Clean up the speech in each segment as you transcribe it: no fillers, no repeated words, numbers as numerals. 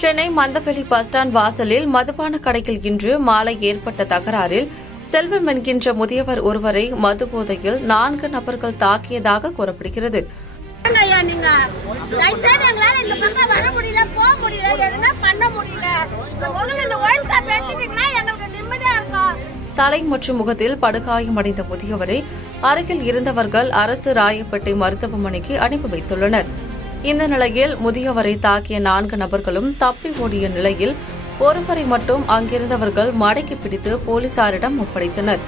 Chennai Mandaveli bus stand வாசலில் மதுபான கடையில் இன்று மாலை ஏற்பட்ட தகராறில் செல்வம் என்கின்ற முதியவர் ஒருவரை மது போதையில் 4 நபர்கள் தாக்கியதாக கூறப்படுகிறது. தலை மற்றும் முகத்தில் படுகாயமடைந்த முதியவரை அருகில் இருந்தவர்கள் அரசு ராயப்பேட்டை மருத்துவமனைக்கு அனுப்பி வைத்துள்ளனர். இந்த நிலையில் முதியவரை தாக்கிய 4 நபர்களும் தப்பி ஓடிய நிலையில் ஒருவரை மட்டும் அங்கிருந்தவர்கள் மடக்கி பிடித்து போலீசாரிடம் ஒப்படைத்தனர்.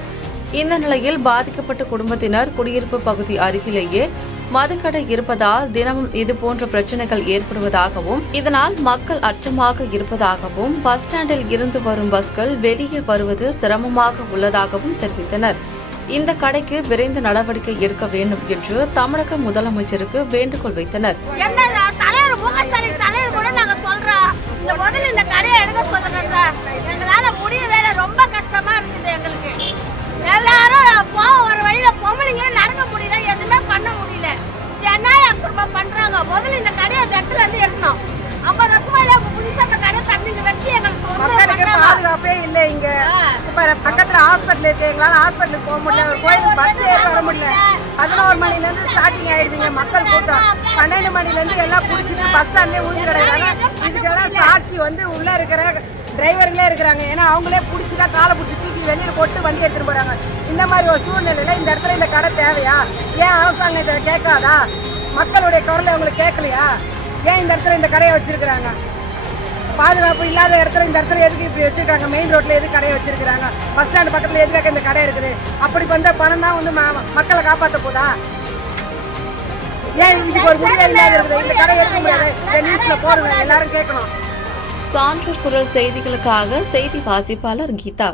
இந்த நிலையில் பாதிக்கப்பட்ட குடும்பத்தினர் குடியிருப்பு பகுதி அருகிலேயே மதுக்கடை இருப்பதால் தினமும் இதுபோன்ற பிரச்சனைகள் ஏற்படுவதாகவும் இதனால் மக்கள் அச்சமாக இருப்பதாகவும் பஸ் ஸ்டாண்டில் இருந்து வரும் பஸ்கள் வெளியே வருவது சிரமமாக உள்ளதாகவும் தெரிவித்தனர். இந்த கடைக்கு விரைந்து நடவடிக்கை எடுக்க வேண்டும் என்று தமிழக முதலமைச்சருக்கு வேண்டுகோள் வைத்தனர். பாதுகாப்பே இல்லை. இங்க பக்கத்துல ஹாஸ்பிட்டல் இருக்கு, எங்களால ஹாஸ்பிட்டலுக்கு போக முடியல, ஒரு கோயிலுக்கு பஸ் ஏறி வர முடியல. 11 மணில இருந்து ஸ்டார்டிங் ஆயிடுதுங்க மக்கள் கூட்டம். 12 மணில இருந்து எல்லாம் குடிச்சிட்டு பஸ் ஸ்டாண்ட்லயே ஊழி கிடையாது. இதுக்கெல்லாம் சாட்சி உள்ள இருக்கிற டிரைவருங்களே இருக்கிறாங்க. ஏன்னா அவங்களே பிடிச்சிட்டா காலை பிடிச்சி தூக்கி வெளியில போட்டு வண்டி எடுத்துட்டு போறாங்க. இந்த மாதிரி ஒரு சூழ்நிலையில இந்த இடத்துல இந்த கடை தேவையா? ஏன் அரசாங்கம் இதை கேட்காதா? மக்களுடைய குரலை அவங்களுக்கு கேட்கலையா? ஏன் இந்த இடத்துல இந்த கடையை வச்சிருக்கிறாங்க? பாதுகாப்பு இல்லாத இடத்துல இந்த இடத்துல எதுக்கு இப்படி வச்சிருக்காங்க? மெயின் ரோட்ல எதுக்கு கடையை வச்சிருக்காங்க? பஸ் ஸ்டாண்ட் பக்கத்துல எதுக்காக இந்த கடை இருக்குது? அப்படி வந்த பணம் தான் மக்களை காப்பாற்ற போதா? ஏன் இதுக்கு ஒரு முடிவே இல்லாத இருக்குது? இந்த கடை எடுக்க முடியாது. நியூஸ்ல போடுங்க, எல்லாரும் கேட்கணும். சான்றோர் குரல் செய்திகளுக்காக செய்தி வாசிப்பாளர் கீதா.